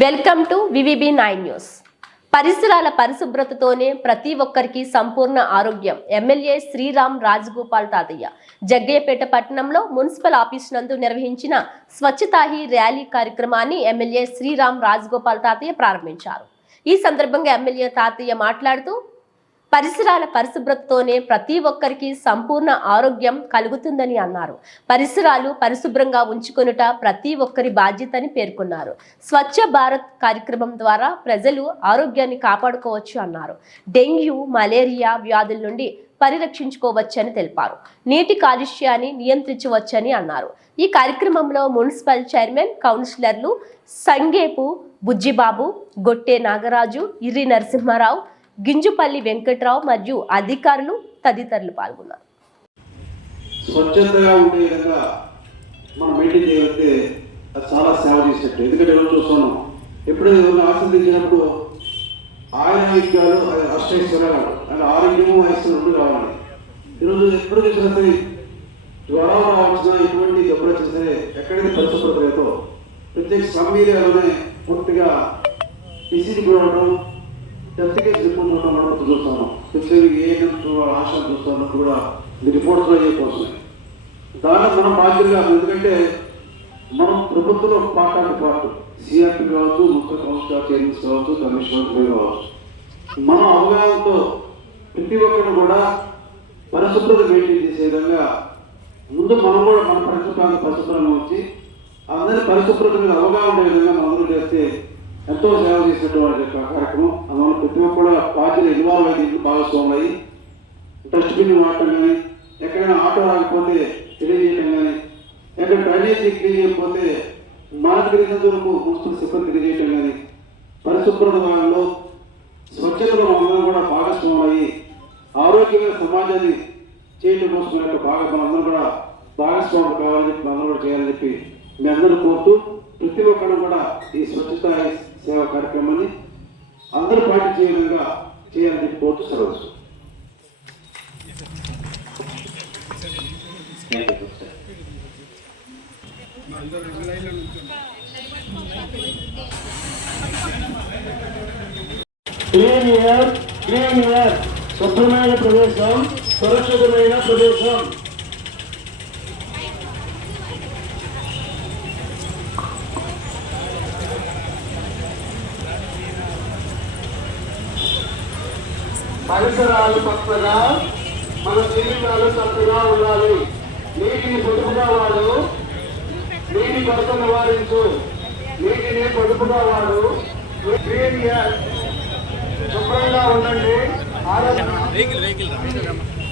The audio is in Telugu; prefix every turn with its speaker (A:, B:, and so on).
A: Welcome to VVB nine news. పరిసరాల పరిశుభ్రతతోనే ప్రతి ఒక్కరికి సంపూర్ణ ఆరోగ్యం. ఎమ్మెల్యే శ్రీరామ్ రాజగోపాల్ తాతయ్య. జగ్గయ్యపేట పట్టణంలో మున్సిపల్ ఆఫీస్ నందు నిర్వహించిన స్వచ్ఛతాహి ర్యాలీ కార్యక్రమాన్ని ఎమ్మెల్యే శ్రీరామ్ రాజగోపాల్ తాతయ్య ప్రారంభించారు. ఈ సందర్భంగా ఎమ్మెల్యే తాతయ్య మాట్లాడుతూ పరిసరాల పరిశుభ్రతతోనే ప్రతి ఒక్కరికి సంపూర్ణ ఆరోగ్యం కలుగుతుందని అన్నారు. పరిసరాలు పరిశుభ్రంగా ఉంచుకొనుట ప్రతి ఒక్కరి బాధ్యతని పేర్కొన్నారు. స్వచ్ఛ భారత్ కార్యక్రమం ద్వారా ప్రజలు ఆరోగ్యాన్ని కాపాడుకోవచ్చు అన్నారు. డెంగ్యూ మలేరియా వ్యాధుల నుండి పరిరక్షించుకోవచ్చని తెలిపారు. నీటి కాలుష్యాన్ని నియంత్రించవచ్చని అన్నారు. ఈ కార్యక్రమంలో మున్సిపల్ చైర్మన్ కౌన్సిలర్లు సంగేపు బుజ్జిబాబు గొట్టే నాగరాజు ఇర్రి నరసింహారావు గింజుపల్లి వెంకట్రావు మరియు అధికారులు తదితరులు పాల్గొన్నారు.
B: స్వచ్ఛతగా ఉండే విధంగా మనం మెయింటైన్ చేయగలిగితే అది చాలా సేవ చేసినట్టు. ఎందుకంటే ఎవరు చూస్తున్నాం. ఎప్పుడైతే ఎవరిని ఆస్వాదించినప్పుడు ఆయుర్వేదికాలు అది అష్టైశ్వర్యాలు అంటే ఆరోగ్యము ఐశ్వర్యం కావాలి. ఈరోజు ఎప్పుడు చూసినా సరే జ్వరం రావచ్చిన ఎటువంటి జబ్బులు వచ్చినా సరే ఎక్కడైతే పరిశుభ్రత లేదో ప్రత్యేక సమీరంలోనే ఏరియాలోనే పూర్తిగా డిసీజ్ గురవడం డెత్ కేసు ఉన్న మనం చూస్తున్నాం ప్రత్యేక ఏ ఆశ చూస్తున్నప్పుడు కూడా ఈ రిపోర్ట్స్లో అయిపోతున్నాయి దాన్ని మనం బాధ్యతగా ఎందుకంటే మనం ప్రభుత్వంలో పాఠాలు పాటు సిఆర్పి కావచ్చు ముఖ్య కౌన్సిలర్ చైర్మన్స్ కావచ్చు కమిషనర్ కావచ్చు. మన అవగాహనతో ప్రతి ఒక్కరు కూడా పరిశుభ్రత మెయింటైన్ చేసే విధంగా ముందు మనం కూడా మన పరిశుభ్రాన్ని పరిశుభ్రంగా వచ్చి అందరి పరిశుభ్రత మీద అవగాహన ఉండే విధంగా మనం చేస్తే ఎంతో సేవ చేసినటువంటి కార్యక్రమం. అందువల్ల ప్రతి ఒక్కరు బాధ్యత ఇన్వాల్వ్ అయ్యి దీంట్లో భాగస్వాములు డస్ట్బిన్ వాడటం కానీ ఎక్కడైనా ఆటో రాకపోతే తెలియజేయడం కానీ ఎక్కడ డ్రైనేజీ క్లీన్ చేయకపోతే మనకు తెలిసినంత వరకు సిబ్బంది తెలియజేయడం కానీ పరిశుభ్రత భాగంలో స్వచ్ఛతలో మనందరం కూడా భాగస్వాములయ్యి ఆరోగ్యమైన సమాజాన్ని చేయడం కోసం మన యొక్క మనందరం కూడా భాగస్వాములు కావాలని చెప్పి మనందరం కూడా చేయాలని చెప్పి మీ అందరూ కోరుతూ ప్రతి ఒక్కరు కూడా ఈ స్వచ్ఛత సేవ కార్యక్రమాన్ని అందరూ పాటించే విధంగా చేయాలని కోర్టు సెలవు.
C: క్లీన్ క్లీన్ శుభ్రమైన ప్రదేశం సురక్షితమైన ప్రదేశం పరిసరాలు పక్కగా మన జీవితాలు చక్కగా ఉండాలి. నీటిని పొదుపుగా వాడు నీటి కొరత నివారించు. నీటిని పొదుపుగా వాడు. శుభ్రంగా ఉండండి. ఆరోగ్యం